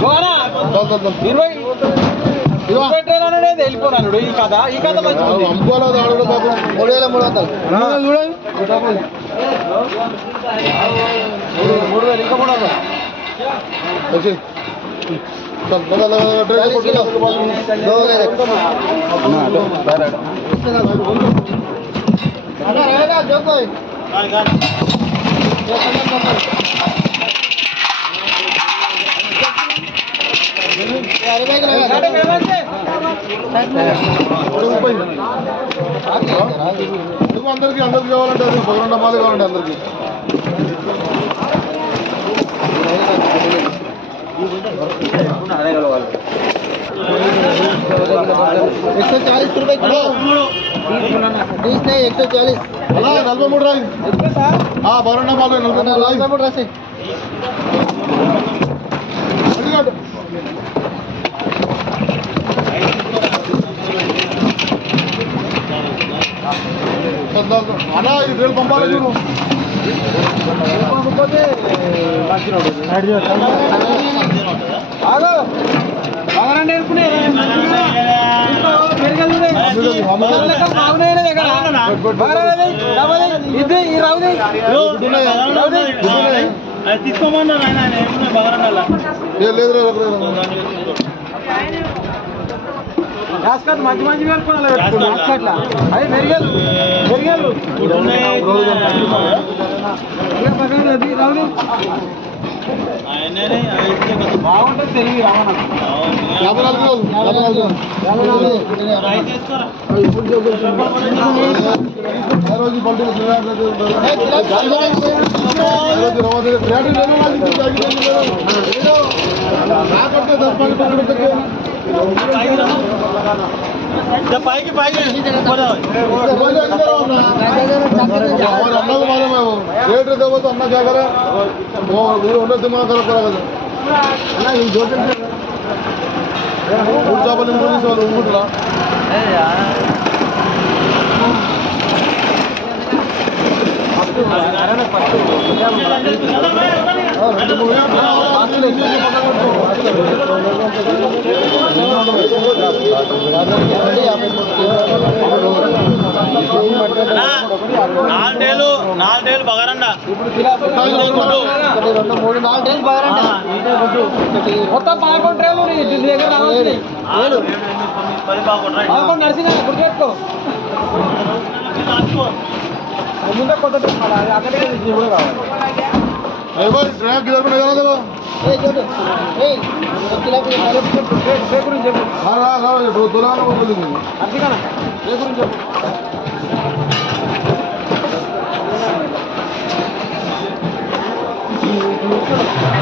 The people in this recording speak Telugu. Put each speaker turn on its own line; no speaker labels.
గోనా ఇరవై వెళ్ళిపోనాడు ఈ కథ ఈ కథ మంచిగా
మూడు వేల మూడు వందలు చూడండి
మూడు వేలు ఇంకా మూడు వందలు
అందరికి అందరికి కావాలంటే అది పదకొండు అమ్మాలి కావాలంటే అందరికి
एक सौ चालीस रुपए किलो तीस नहीं एक सौ चालीस
అలా నలభై మూడు రాయి పదకొండు అమ్మాలి నలభై మూడు రాయి
नलभै राशि
అడిగాడు అన్నా ఈ రేలు పంపాలి చూడు
ఆగో బాగానే అనుకునే ఇది ఈ రావుది తీసుకోమన్నా
లేదు లేదు.
రాస్కట్ మంచి మంచి పెట్టుకోవాలి రాస్కట్లా అవి మెరిగేలు. మెరిగేలు. బాగుంటుంది తెలివి రావణ
యాభై నాలుగు యాభై నాలుగు రోజులు. ఆ రోజు పల్టీలు శ్రీరామ్ రెడ్డి ఉంటారు. ఆ రోజు రమాదేవి రేటు లేదు వాళ్ళకి ఇప్పుడు తగ్గింది లేదు. నాకంటే దస్ పాయింట్ పన్నెండు తక్కువ.
పైకి పైకి
వాళ్ళు ఎక్కడ ఉన్నా? వాళ్ళు అన్నది మాలమే రేటు దేవత అన్న జాగర ఉన్న దిమాగ్ కలపరా కదా అన్న ఈ జోటల్ మూడు మూడు
నాలుగేళ్ళు నాలుగేళ్ళు
రెండు మూడు నాలుగు ట్రైన్ బాగారండి
మొత్తం పదకొండు ట్రైన్లు నీ ఇంటి దగ్గర
भाई
ट्रैक किधर को नजारा देखो ए छोटे ए किला को नजारा देखो
से करून जब
हां हां हां दो दोला
को बोल दूंगी
अभी का ना
से करून जब Thank
you.